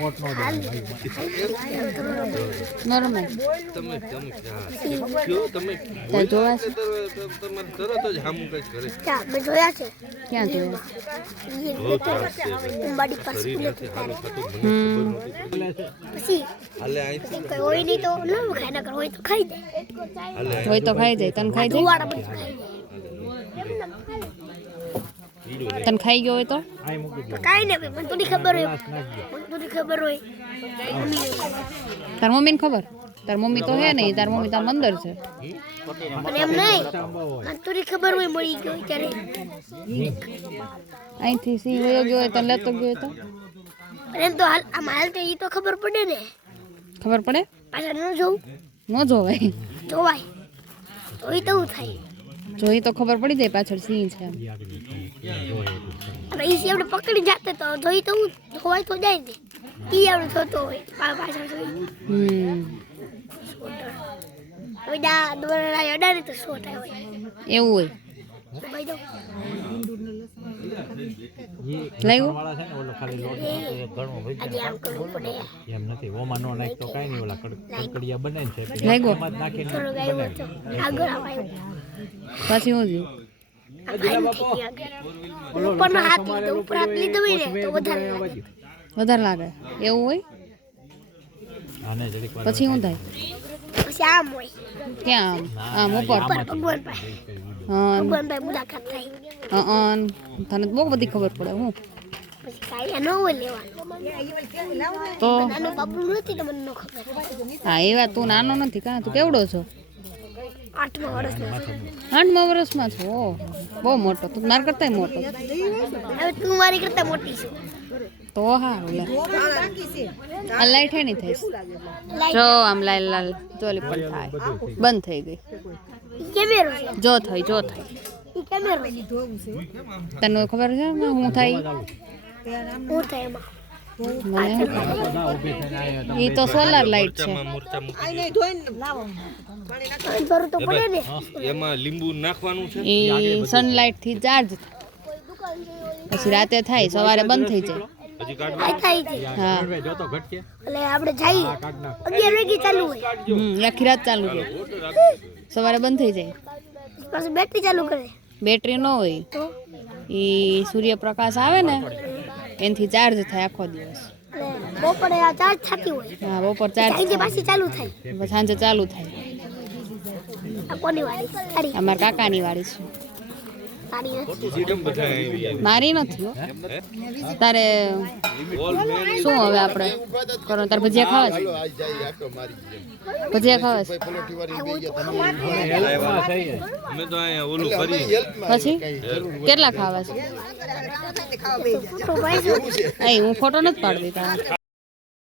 Pot નો દે normal તમે કયો તમે જોયા છે તમારે તરત જ હામું કઈ કરે મેં જોયા છે ક્યાં જોયા બહુ ત્રાસ છે બાડી પાસે શરીર નથી હારું થતું મને ખબર નહોતી પછી હાલે અહીંથી કોઈ હોય નહીં તો ન ખાય નકર હોય તો ખાઈ દે હાલે હોય તો ખાઈ જાય તને ખાઈ જાય ધુવાડા બધું ખાઈ તને ખાઈ ગયો હોય તો આઈ મૂકી દે દે કાઈ ને મને તો ખબર હોય મને તો ખબર હોય તાર મમ્મીને ખબર તાર મમ્મી તો હે નહીં તાર મમ્મી તાર અંદર છે પણ એમ નહીં મને તો ખબર હોય મળી ગયો ત્યારે અહીંથી સી વયો ગયો હોય તને લેતો ગયો હોય તો પણ એમ તો હાલ આમ હાલ તો એ તો ખબર પડે ને ખબર પડે પાછા ન જોઉં ન જોવાય જોવાય તો એ તો થાય જોઈ તો ખબર પડી જાય પાછળ સિંહ છે એમ. અને એ આપણે પકડી જાતે તો જોઈ તો હું ધોવાય તો જાય ને એ આપણે થતો હોય પાછળ જોઈ હવે દ્વારા અડાડે તો શોટ આવે એવું હોય ભાઈ દો લાગ્યું વાળા છે ને ઓલો ખાલી લોટ ઘણો હોય આજે આમ કરવું પડે એમ નથી ઓમાં નો નાખ તો કાઈ નહીં ઓલા કડકડિયા બને છે લાગ્યો એમાં જ નાખીને થોડું ગાયું તો આગળ આવ્યો પછી હું થયું ઉપરનો હાથ લીધો ઉપર હાથ લીધો હોય ને તો વધારે લાગે. વધારે લાગે એવું હોય આને જરીક વાર પછી શું થાય પછી આમ હોય ક્યાં આમ ઉપર ઉપર ભગવાન પાસે હા ભગવાન પાસે મુલાકાત થાય તને તો બહુ બધી ખબર પડે હું પછી કાંઈ ન હોય લેવાનું તો નાનું બાબુ નથી તો મને ન ખબર હા એ વાત તું નાનો નથી કાં તું કેવડો છો 8મા વર્ષનો છું. 8મા વર્ષમાં છો ઓહ, બહુ મોટો તું માર કરતાય મોટો હવે તું મારી કરતા મોટી છું તો હા લે આ લાઈટ હે નહીં થઈશ જો આમ લાલ લાલ ચોલી પણ થાય બંધ થઈ ગઈ ઈ કેમેરો છે જો થઈ ઈ કેમેરો છે તને ખબર છે ને હું થાય હું થાય એમાં મને ઊભી થઈને આયા એ તો સોલાર લાઈટ છે મૂર્છા મૂકી પાણી ભરવું તો પડે ને એમાં લીંબુ નાખવાનું છે એ સનલાઇટ થી ચાર્જ પછી રાતે થાય સવારે બંધ થઈ જાય હજી કાઢ આ થાય છે હા હવે જોતો ઘટકે એટલે આપણે જઈએ કાઢ નાખ 11 વાગે ચાલુ હોય આખી રાત ચાલુ રહે સવારે બંધ થઈ જાય પછી બેટરી ચાલુ કરે બેટરી ન હોય તો એ સૂર્યપ્રકાશ આવે ને એનાથી ચાર્જ થાય આખો દિવસ એટલે બપોરે આ ચાર્જ થતી હોય હા બપોર ચાર્જ સાંજે પાછી ચાલુ થાય પછી સાંજે ચાલુ થાય આ કોની વાળી તારી અમારા કાકાની વાડી છે તારી નથી ફ્રીડમ બધા આવી આવી મારી નથી હો તારે શું હવે આપણે કરો તારે ભજીયા ખાવા છે ભજીયા ખાવા છે હેલ્પમાં થઈ જાય અમે તો અહીંયા ઓલું કરી પછી કેટલા ખાવા છે તો ભાઈ શું અહીં હું ફોટો નથી પાડતી તારા